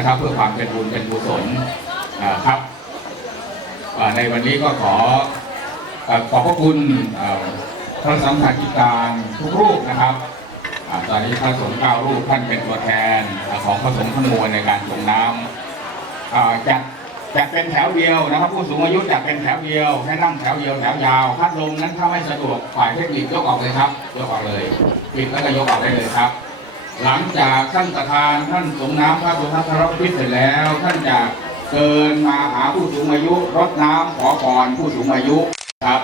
นะครับเพื่อความเป็นบุญเป็นกุศลครับในวันนี้ก็ขอขอบพระคุณพระสังฆาธิการทุกรูปนะครับอตอนนี้พระสงฆ์เก้ารูปท่านเป็นตัวแทนของพระสงฆ์ทั้งมวลในการส่งน้ำจัดจัดเป็นแถวเดียวนะครับ ผู้สูงอายุจัดเป็นแถวเดียวให้นั่งแถวเดียวแถวยาวพัดลมนั้นถ้าไม่สะดวกฝ่ายเทคนิคยกออกเลยครับยกออกเลยปิดแล้วก็ยกออกได้เลยครับ หลังจากท่านประธานท่านสมน้ำพระสุทัศนพิษเสร็จแล้ว ท่านจะเดินมาหาผู้สูงอายุรดน้ำขอพรผู้สูงอายุครับ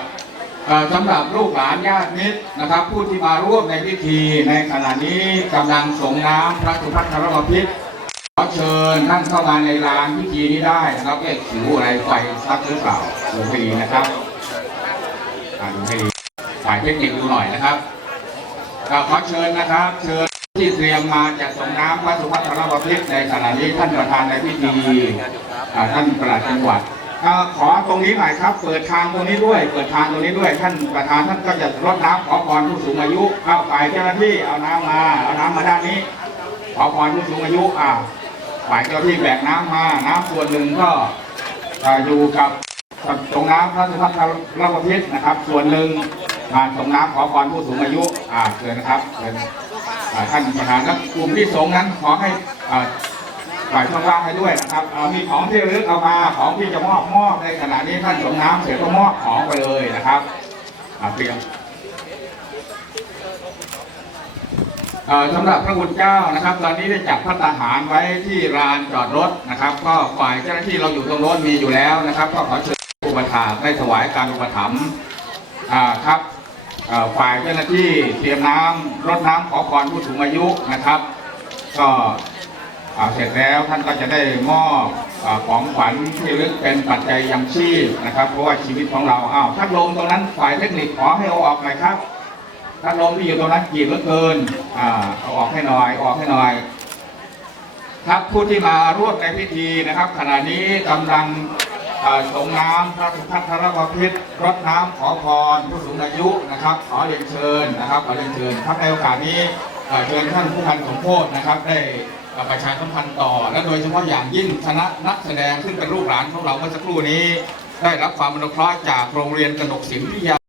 สำหรับลูกหลานญาติมิตรนะครับ ผู้ที่มาร่วมในพิธีในขณะนี้กำลังสงน้ำพระสุทัศนพิษขอเชิญท่านเข้ามาในลานพิธีนี้ได้นะครับเอ๊ะถืออะไรไฟซัดหรือเปล่าดูให้ดีนะครับดูให้ดีฝ่ายเทคนิคดูหน่อยนะครับขอเชิญนะครับ เชิญ ที่เตรียมมาจะส่งน้ำพระสุภัทรบพิตรในขณะนี้ท่านประธานในพิธีท่านประหลัดจังหวัดขอตรงนี้หน่อยครับ เปิดทางตรงนี้ด้วย เปิดทางตรงนี้ด้วย ท่านประธานท่านก็จะรดน้ำขอพรผู้สูงอายุเข้าฝ่ายเจ้าหน้าที่เอาน้ำมาเอาน้ำมาด้านนี้ ขอพรผู้สูงอายุอ่าฝ่ายเจ้าหน้าที่แบกน้ำมาน้ำส่วนหนึ่งก็อ่าอยู่กับตรงน้ำพระสุทัศน์รับประพิษนะครับ ส่วนหนึ่งมาส่งน้ำขอพรผู้สูงอายุอ่าเชิญนะครับเชิญอ่า ท่านประธานและกลุ่มที่สงนั้นขอให้ฝ่ายช่องว่างให้ด้วยนะครับมีของที่ระลึกเอามาของที่จะมอบมอบในขณะนี้ท่านสงน้ำเสร็จก็มอบของไปเลยนะครับเตรียมสำหรับพระคุณเจ้านะครับ ตอนนี้ได้จัดพัตหารไว้ที่ลานจอดรถนะครับ ก็ฝ่ายเจ้าหน้าที่เราอยู่ตรงโน้นมีอยู่แล้วนะครับ ก็ขอเชิญอุปถาได้ถวายการอุปถัมภ์ครับ ฝ่ายเจ้าหน้าที่เตรียมน้ำรดน้ำขอพรผู้สูงอายุนะครับ ก็เสร็จแล้วท่านก็จะได้มอบของขวัญที่ลึกเป็นปัจจัยยังชีพนะครับ เพราะว่าชีวิตของเราอ้าวพัดลมตรงนั้นฝ่ายเทคนิคขอให้เอาออกหน่อยครับพัดลมที่อยู่ตรงนั้นกีดเหลือเกินอเอาออกให้หน่อยออกให้หน่อยครับผู้ที่มาร่วมในพิธีนะครับ ขณะนี้กำลัง ส่งน้ำพระสุทัศนรพิษรดน้ำขอพรผู้สูงอายุนะครับ ขอเรียนเชิญนะครับขอเรียนเชิญครับในโอกาสนี้เชิญท่านผู้พันสมโพธินะครับได้ประชาสัมพันธ์ต่อ และโดยเฉพาะอย่างยิ่งคณะนักแสดงซึ่งเป็นลูกหลานของเราเมื่อสักครู่นี้ ได้รับความอนุเคราะห์จากโรงเรียนกนกศิลป์วิทยา